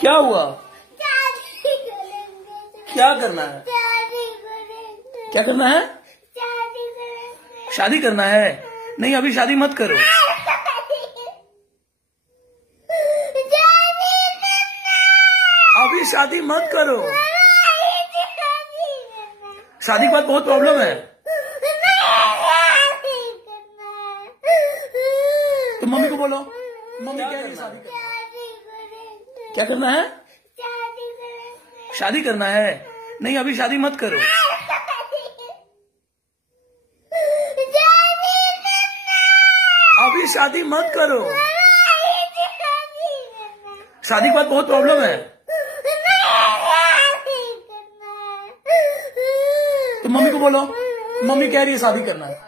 क्या हुआ? क्या करना है? क्या करना है? शादी करना है? नहीं, अभी शादी मत करो। अभी शादी मत करो। शादी के बाद बहुत प्रॉब्लम है। तो मम्मी को बोलो, मम्मी कह रही है शादी करना। क्या करना है? शादी करना है? नहीं, अभी शादी मत करो। अभी शादी मत करो। शादी के बाद बहुत प्रॉब्लम है। तो मम्मी को बोलो, मम्मी कह रही है शादी करना है।